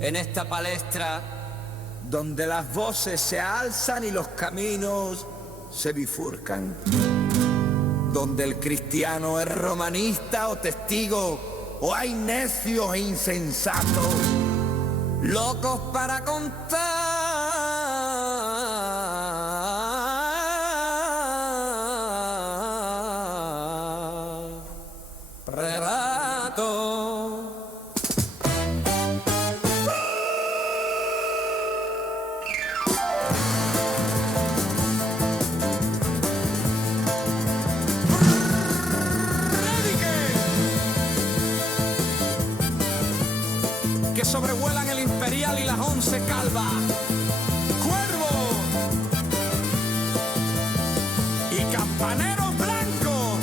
en esta palestra donde las voces se alzan y los caminos se bifurcan, donde el cristiano es romanista o testigo, o hay necios e insensatos, locos para contar relatos. que sobrevuelan el Imperial y las 11 calvas. Cuervo y campaneros blancos.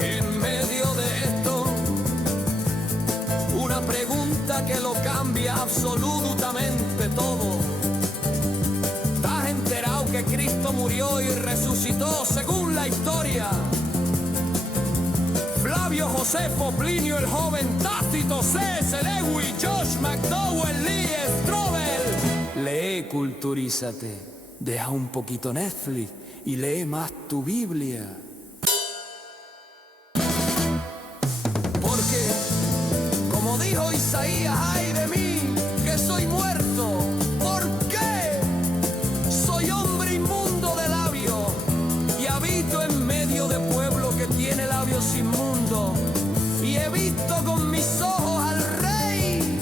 En medio de esto, una pregunta que lo cambia absolutamente todo. ¿Estás enterado que Cristo murió y resucitó según la historia? Flavio Josefo, Plinio el Joven, Tácito, C.S. Lewis, Josh McDowell, Lee Strobel. Lee, culturízate, deja un poquito Netflix y lee más tu Biblia. Porque, como dijo Isaías, ay de mí, que soy muerto. ¿Por qué? Soy hombre inmundo de labios y habito en medio de pueblo que tiene labios inmundos. Y he visto con mis ojos al Rey,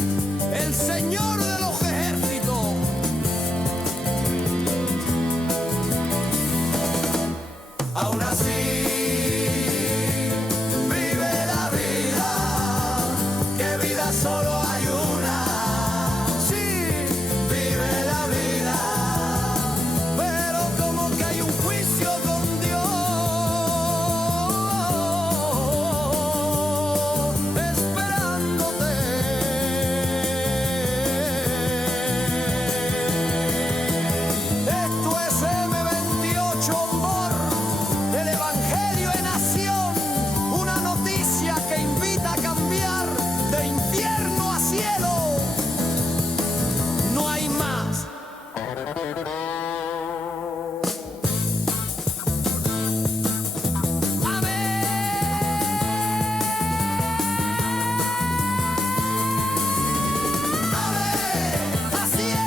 el Señor de los ejércitos. Aún así vive la vida, que vida solo hay una. Sí, vive la vida, pero como que hay un juicio con Dios, esperándote. Esto es M28 Humor, el Evangelio en acción, una noticia que invita a cambiar de infierno a cielo. No hay más. Amén, así es.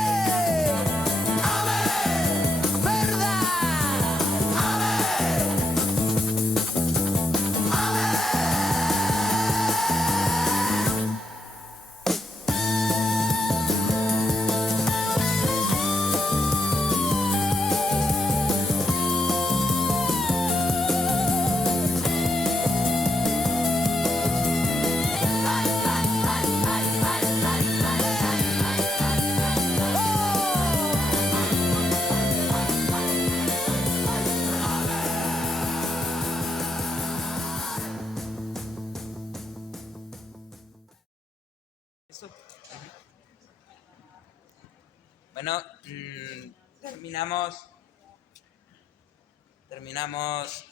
Amén, verdad. Amén. Bueno, terminamos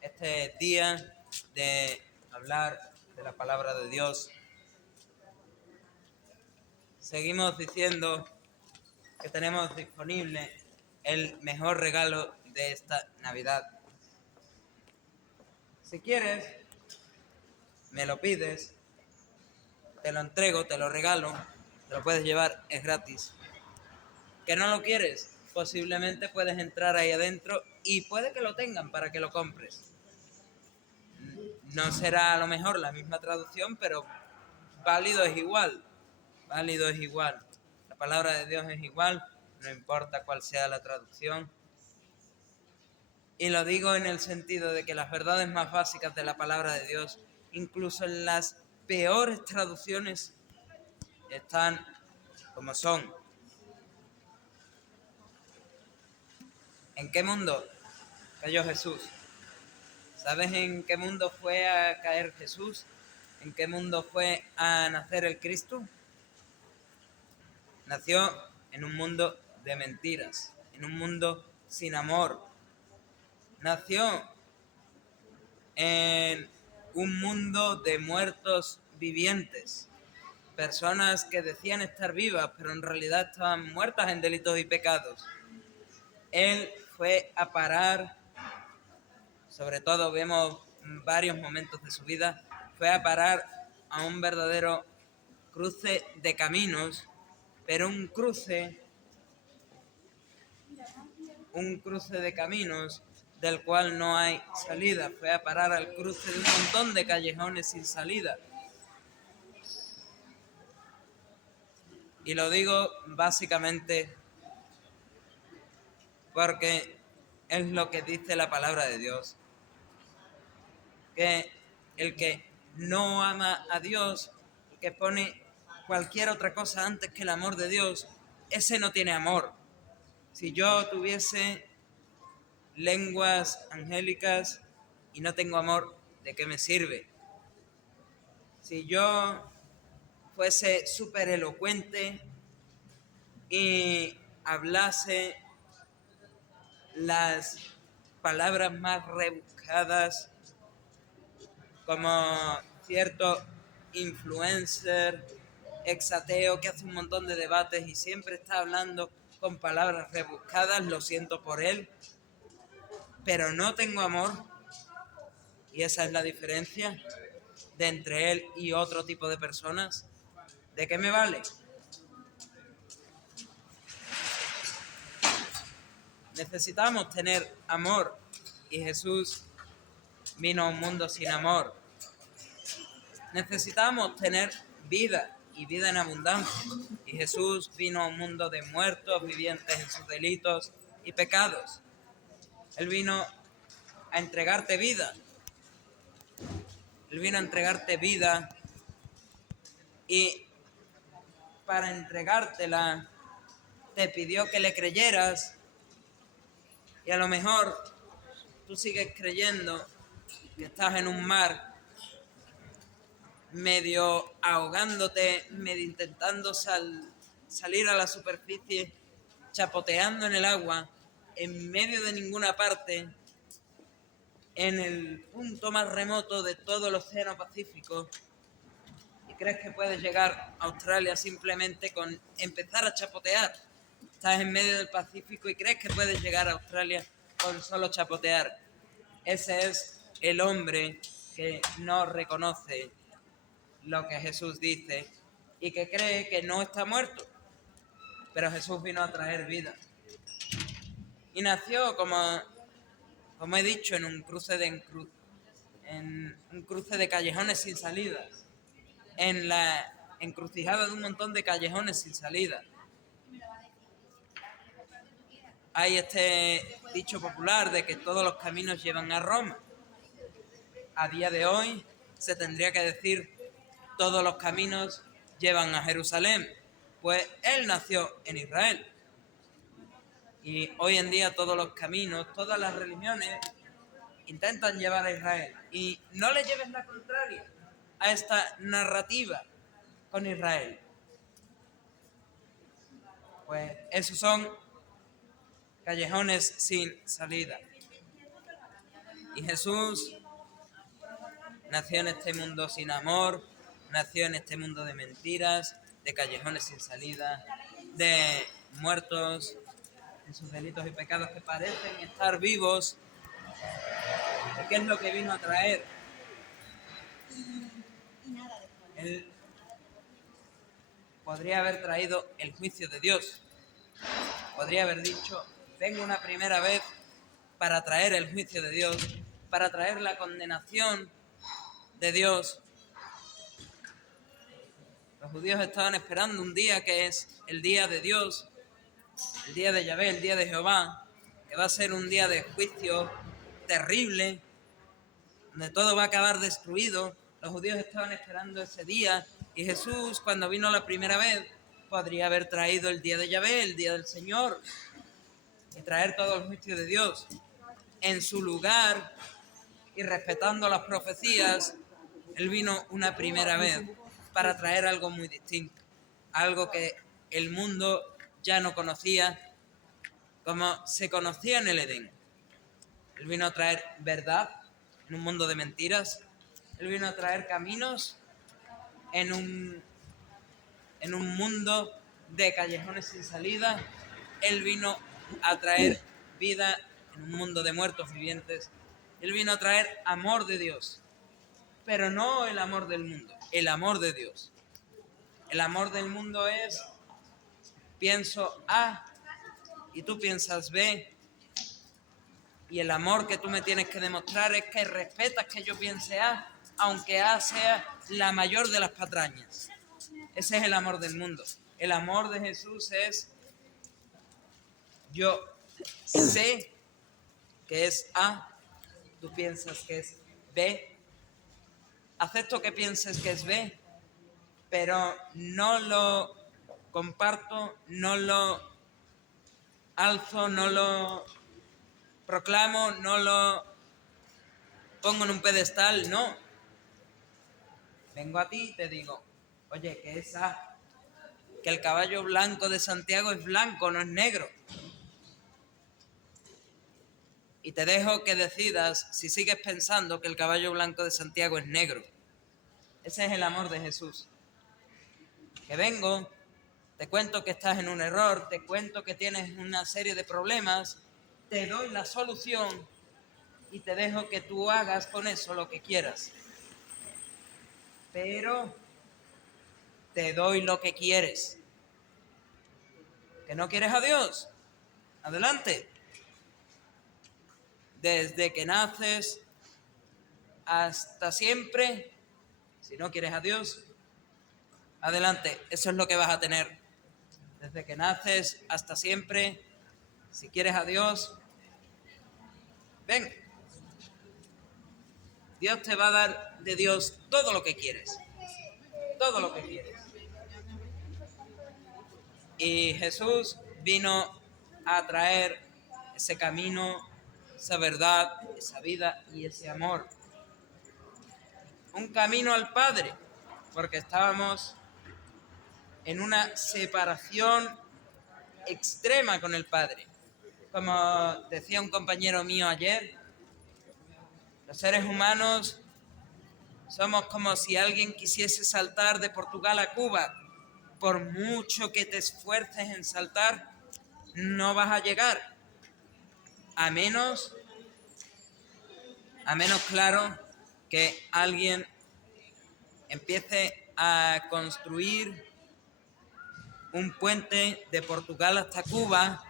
este día de hablar de la palabra de Dios. Seguimos diciendo que tenemos disponible el mejor regalo de esta Navidad. Si quieres, me lo pides, te lo entrego, te lo regalo, te lo puedes llevar, es gratis. ¿Que no lo quieres? Posiblemente puedes entrar ahí adentro y puede que lo tengan para que lo compres. No será a lo mejor la misma traducción, pero válido es igual. Válido es igual. La palabra de Dios es igual, no importa cuál sea la traducción. Y lo digo en el sentido de que las verdades más básicas de la palabra de Dios, incluso en las peores traducciones, están como son. ¿En qué mundo cayó Jesús? ¿Sabes en qué mundo fue a caer Jesús? ¿En qué mundo fue a nacer el Cristo? Nació en un mundo de mentiras, en un mundo sin amor. Nació en un mundo de muertos vivientes. Personas que decían estar vivas, pero en realidad estaban muertas en delitos y pecados. Él fue a parar, sobre todo vemos varios momentos de su vida, fue a parar a un verdadero cruce de caminos, pero un cruce de caminos del cual no hay salida. Fue a parar al cruce de un montón de callejones sin salida. Y lo digo básicamente porque es lo que dice la palabra de Dios, que el que no ama a Dios, el que pone cualquier otra cosa antes que el amor de Dios, ese no tiene amor. Si yo tuviese lenguas angélicas y no tengo amor, ¿de qué me sirve? Si yo fuese súper elocuente y hablase las palabras más rebuscadas, como cierto influencer exateo que hace un montón de debates y siempre está hablando con palabras rebuscadas, lo siento por él, pero no tengo amor, y esa es la diferencia de entre él y otro tipo de personas. ¿De qué me vale? Necesitamos tener amor, y Jesús vino a un mundo sin amor. Necesitamos tener vida y vida en abundancia, y Jesús vino a un mundo de muertos vivientes en sus delitos y pecados. Él vino a entregarte vida. Él vino a entregarte vida, y para entregártela te pidió que le creyeras, y a lo mejor tú sigues creyendo que estás en un mar medio ahogándote, medio intentando salir a la superficie, chapoteando en el agua, en medio de ninguna parte, en el punto más remoto de todo el océano Pacífico, y crees que puedes llegar a Australia simplemente con empezar a chapotear. Estás en medio del Pacífico y crees que puedes llegar a Australia con solo chapotear. Ese es el hombre que no reconoce lo que Jesús dice y que cree que no está muerto. Pero Jesús vino a traer vida. Y nació, como he dicho, en un cruce de callejones sin salida. En la encrucijada de un montón de callejones sin salida. Hay este dicho popular de que todos los caminos llevan a Roma. A día de hoy se tendría que decir todos los caminos llevan a Jerusalén, pues él nació en Israel. Y hoy en día todos los caminos, todas las religiones intentan llevar a Israel. Y no le lleves la contraria a esta narrativa con Israel. Pues esos son callejones sin salida. Y Jesús nació en este mundo sin amor, nació en este mundo de mentiras, de callejones sin salida, de muertos en sus delitos y pecados que parecen estar vivos. ¿Y qué es lo que vino a traer? Él podría haber traído el juicio de Dios. Podría haber dicho, vengo una primera vez para traer el juicio de Dios, para traer la condenación de Dios. Los judíos estaban esperando un día que es el día de Dios, el día de Yahvé, el día de Jehová, que va a ser un día de juicio terrible, donde todo va a acabar destruido. Los judíos estaban esperando ese día, y Jesús, cuando vino la primera vez, podría haber traído el día de Yahvé, el día del Señor, y traer todo el juicio de Dios. En su lugar, y respetando las profecías, Él vino una primera vez para traer algo muy distinto, algo que el mundo ya no conocía, como se conocía en el Edén. Él vino a traer verdad en un mundo de mentiras. Él vino a traer caminos en un mundo de callejones sin salida. Él vino a traer vida en un mundo de muertos vivientes. Él vino a traer amor de Dios, pero no el amor del mundo, el amor de Dios. El amor del mundo es, pienso A y tú piensas B, y el amor que tú me tienes que demostrar es que respetas que yo piense A, aunque A sea la mayor de las patrañas. Ese es el amor del mundo. El amor de Jesús es, yo sé que es A, tú piensas que es B, acepto que pienses que es B, pero no lo comparto, no lo alzo, no lo proclamo, no lo pongo en un pedestal, no. Vengo a ti y te digo, oye, que es A, que el caballo blanco de Santiago es blanco, no es negro. Y te dejo que decidas si sigues pensando que el caballo blanco de Santiago es negro. Ese es el amor de Jesús. Que vengo, te cuento que estás en un error, te cuento que tienes una serie de problemas, te doy la solución y te dejo que tú hagas con eso lo que quieras. Pero te doy lo que quieres. ¿Que no quieres a Dios? Adelante. Desde que naces hasta siempre, si no quieres a Dios, adelante, eso es lo que vas a tener. Desde que naces hasta siempre, si quieres a Dios, ven. Dios te va a dar de Dios todo lo que quieres. Todo lo que quieres. Y Jesús vino a traer ese camino, esa verdad, esa vida y ese amor. Un camino al Padre, porque estábamos en una separación extrema con el Padre. Como decía un compañero mío ayer, los seres humanos somos como si alguien quisiese saltar de Portugal a Cuba. Por mucho que te esfuerces en saltar, no vas a llegar. A menos claro, que alguien empiece a construir un puente de Portugal hasta Cuba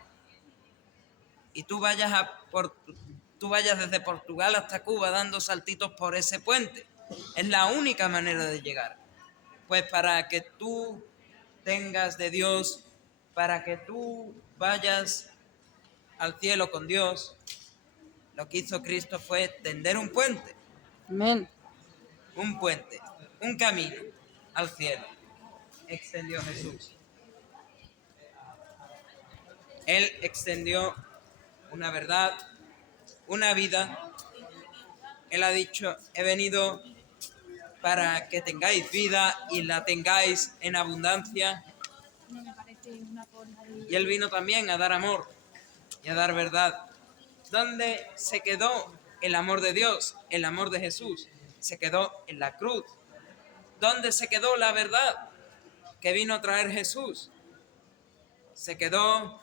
y tú vayas desde Portugal hasta Cuba dando saltitos por ese puente. Es la única manera de llegar. Pues para que tú tengas de Dios, para que tú vayas al cielo con Dios, lo que hizo Cristo fue tender un puente. Amén. Un puente, un camino al cielo. Extendió Jesús. Él extendió una verdad, una vida. Él ha dicho, he venido para que tengáis vida y la tengáis en abundancia. Y Él vino también a dar amor y a dar verdad. ¿Dónde se quedó el amor de Dios, el amor de Jesús? Se quedó en la cruz. ¿Dónde se quedó la verdad que vino a traer Jesús? Se quedó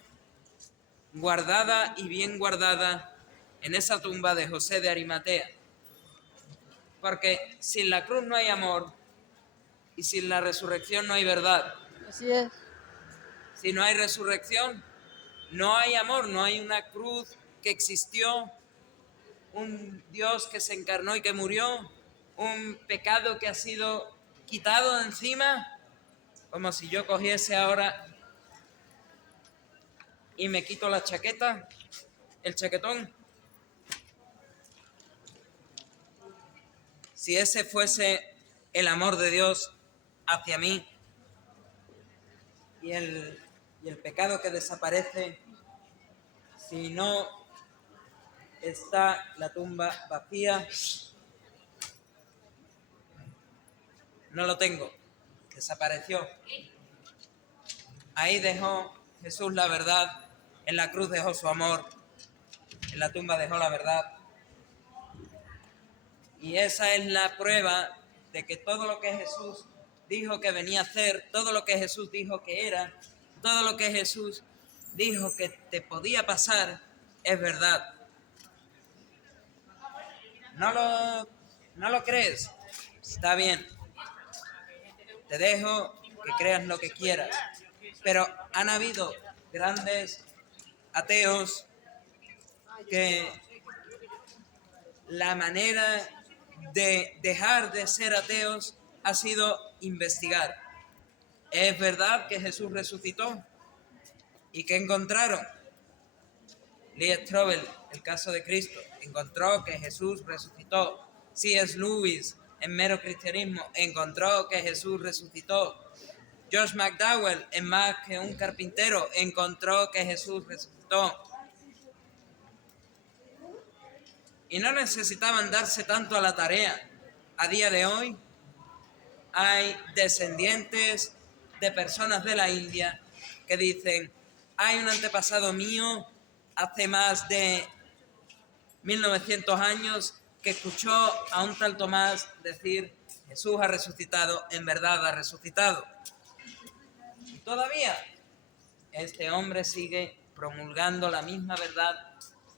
guardada y bien guardada en esa tumba de José de Arimatea. Porque sin la cruz no hay amor y sin la resurrección no hay verdad. Así es. Si no hay resurrección, no hay amor, no hay una cruz que existió, un Dios que se encarnó y que murió, un pecado que ha sido quitado de encima, como si yo cogiese ahora y me quito la chaqueta, el chaquetón. Si ese fuese el amor de Dios hacia mí y el pecado que desaparece, si no está la tumba vacía, no lo tengo, desapareció. Ahí dejó Jesús la verdad, En la cruz dejó su amor, en la tumba dejó la verdad. Y esa es la prueba de que todo lo que Jesús dijo que venía a hacer, todo lo que Jesús dijo que era, todo lo que Jesús dijo que te podía pasar, es verdad. ¿No lo crees? Está bien. Te dejo que creas lo que quieras. Pero han habido grandes ateos que la manera de dejar de ser ateos ha sido investigar. ¿Es verdad que Jesús resucitó? ¿Y qué encontraron? Lee Strobel, el caso de Cristo, encontró que Jesús resucitó. C.S. Lewis, en Mero Cristianismo, encontró que Jesús resucitó. Josh McDowell, en Más que un carpintero, encontró que Jesús resucitó. Y no necesitaban darse tanto a la tarea. A día de hoy hay descendientes de personas de la India que dicen: hay un antepasado mío hace más de 1900 años que escuchó a un tal Tomás decir: Jesús ha resucitado, en verdad ha resucitado. Y todavía este hombre sigue promulgando la misma verdad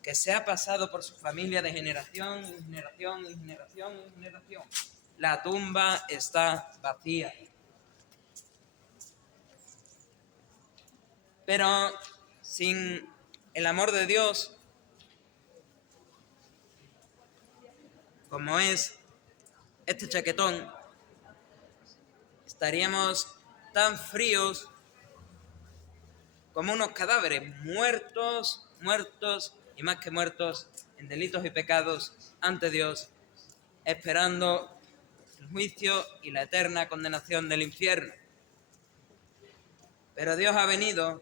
que se ha pasado por su familia de generación en generación, en generación, en generación. La tumba está vacía. Pero sin el amor de Dios, como es este chaquetón, estaríamos tan fríos como unos cadáveres, muertos y más que muertos en delitos y pecados ante Dios, esperando el juicio y la eterna condenación del infierno. Pero Dios ha venido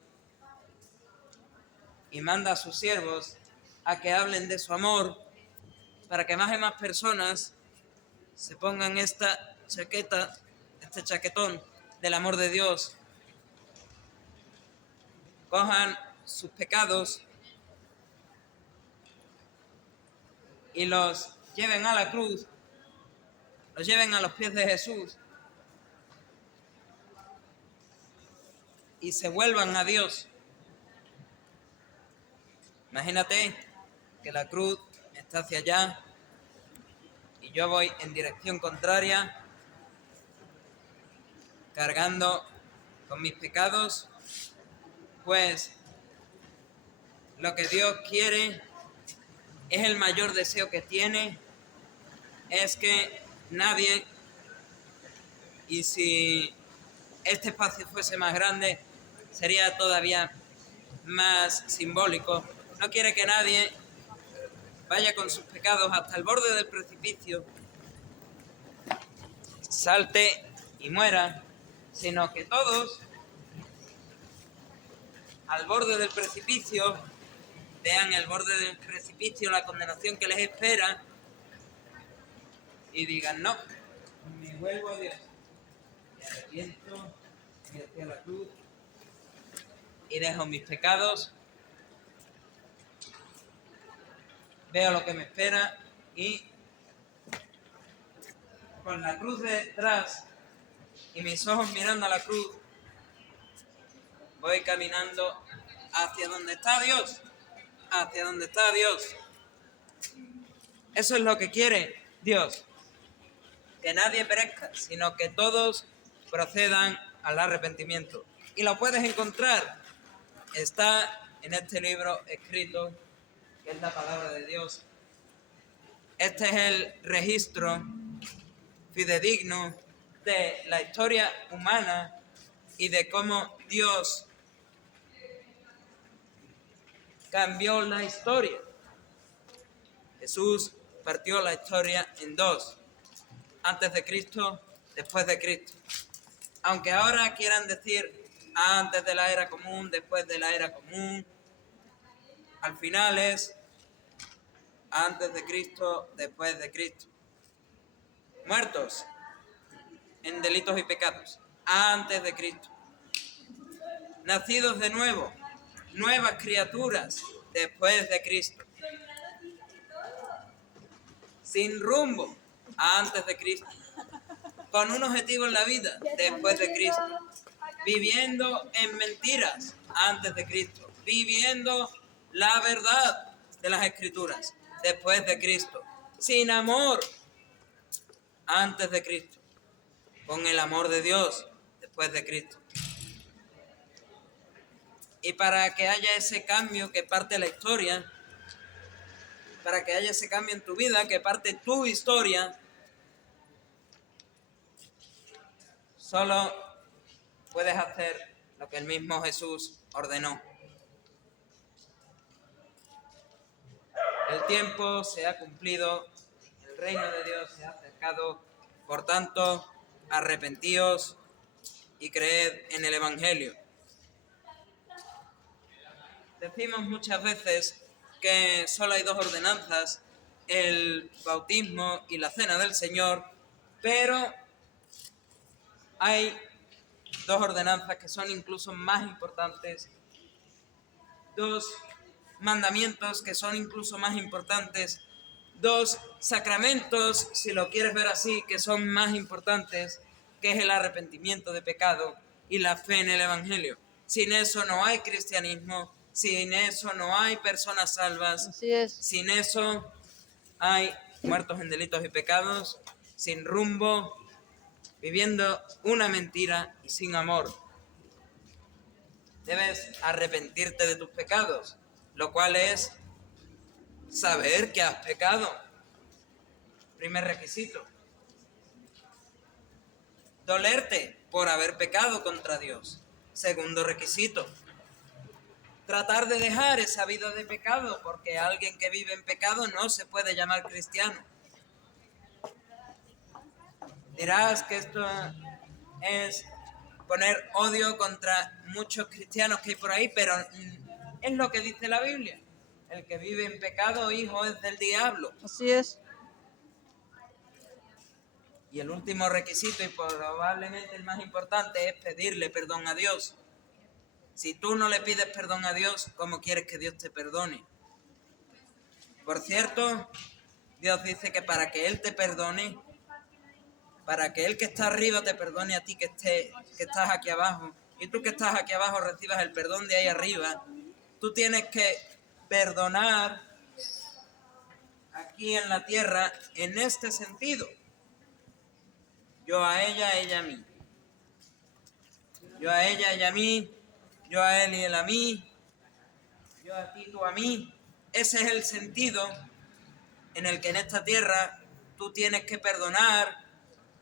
y manda a sus siervos a que hablen de su amor para que más y más personas se pongan esta chaqueta, este chaquetón del amor de Dios, cojan sus pecados y los lleven a la cruz, los lleven a los pies de Jesús y se vuelvan a Dios. Imagínate que la cruz está hacia allá y yo voy en dirección contraria, cargando con mis pecados, pues lo que Dios quiere es el mayor deseo que tiene, es que nadie, y si este espacio fuese más grande, sería todavía más simbólico, no quiere que nadie vaya con sus pecados hasta el borde del precipicio, salte y muera, sino que todos al borde del precipicio vean el borde del precipicio, la condenación que les espera y digan: no, me vuelvo a Dios, me arrepiento, me hacia la cruz y dejo mis pecados, veo lo que me espera y con la cruz detrás y mis ojos mirando a la cruz, voy caminando hacia donde está Dios, hacia donde está Dios. Eso es lo que quiere Dios, que nadie perezca, sino que todos procedan al arrepentimiento. Y lo puedes encontrar, está en este libro escrito, que es la palabra de Dios. Este es el registro fidedigno de la historia humana y de cómo Dios cambió la historia. Jesús partió la historia en dos: antes de Cristo, después de Cristo. Aunque ahora quieran decir antes de la era común, después de la era común, al final es antes de Cristo, después de Cristo. Muertos en delitos y pecados, antes de Cristo. Nacidos de nuevo, nuevas criaturas después de Cristo. Sin rumbo antes de Cristo. Con un objetivo en la vida después de Cristo. Viviendo en mentiras antes de Cristo. Viviendo la verdad de las Escrituras después de Cristo. Sin amor antes de Cristo. Con el amor de Dios después de Cristo. Y para que haya ese cambio que parte la historia, para que haya ese cambio en tu vida que parte tu historia, solo puedes hacer lo que el mismo Jesús ordenó. El tiempo se ha cumplido, el reino de Dios se ha acercado, por tanto, arrepentíos y creed en el Evangelio. Decimos muchas veces que solo hay dos ordenanzas, el bautismo y la cena del Señor, pero hay dos ordenanzas que son incluso más importantes, dos mandamientos que son incluso más importantes, dos sacramentos, si lo quieres ver así, que son más importantes, que es el arrepentimiento de pecado y la fe en el Evangelio. Sin eso no hay cristianismo, sin eso no hay personas salvas. Así es. Sin eso hay muertos en delitos y pecados, sin rumbo, viviendo una mentira y sin amor. Debes arrepentirte de tus pecados, lo cual es saber que has pecado. Primer requisito. Dolerte por haber pecado contra Dios. Segundo requisito. Tratar de dejar esa vida de pecado, porque alguien que vive en pecado no se puede llamar cristiano. Dirás que esto es poner odio contra muchos cristianos que hay por ahí, pero es lo que dice la Biblia. El que vive en pecado, hijo es del diablo. Así es. Y el último requisito, y probablemente el más importante, es pedirle perdón a Dios. Si tú no le pides perdón a Dios, ¿cómo quieres que Dios te perdone? Por cierto, Dios dice que para que Él te perdone, para que Él que está arriba te perdone a ti que estás aquí abajo, y tú que estás aquí abajo recibas el perdón de ahí arriba, tú tienes que perdonar aquí en la tierra en este sentido. Yo a ella a mí. Yo a ella a mí. Yo a él y él a mí. Yo a ti, tú a mí. Ese es el sentido en el que en esta tierra tú tienes que perdonar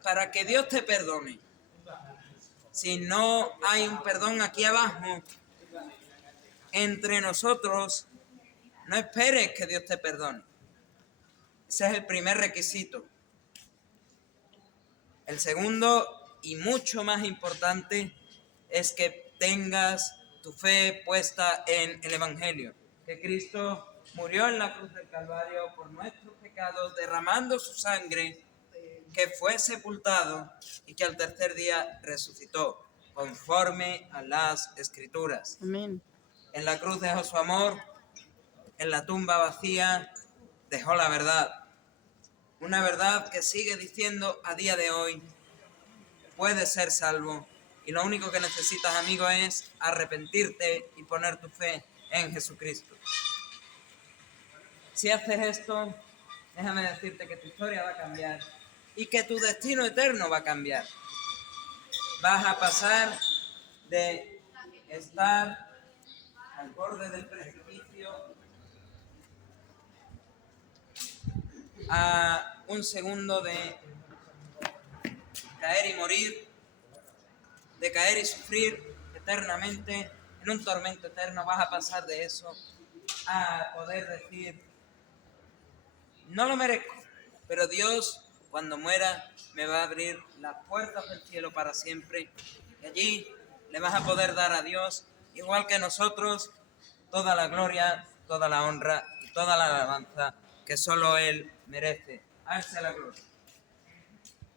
para que Dios te perdone. Si no hay un perdón aquí abajo entre nosotros, no esperes que Dios te perdone. Ese es el primer requisito. El segundo, y mucho más importante, es que tengas tu fe puesta en el Evangelio. Que Cristo murió en la cruz del Calvario por nuestros pecados, derramando su sangre, que fue sepultado y que al tercer día resucitó, conforme a las Escrituras. Amén. En la cruz dejó su amor, en la tumba vacía dejó la verdad. Una verdad que sigue diciendo a día de hoy, puedes ser salvo. Y lo único que necesitas, amigo, es arrepentirte y poner tu fe en Jesucristo. Si haces esto, déjame decirte que tu historia va a cambiar y que tu destino eterno va a cambiar. Vas a pasar de estar al borde del precipicio a un segundo de caer y morir, de caer y sufrir eternamente, en un tormento eterno. Vas a pasar de eso a poder decir, no lo merezco, pero Dios, cuando muera, me va a abrir las puertas del cielo para siempre, y allí le vas a poder dar a Dios, igual que nosotros, toda la gloria, toda la honra y toda la alabanza que solo Él merece. A Él sea la gloria.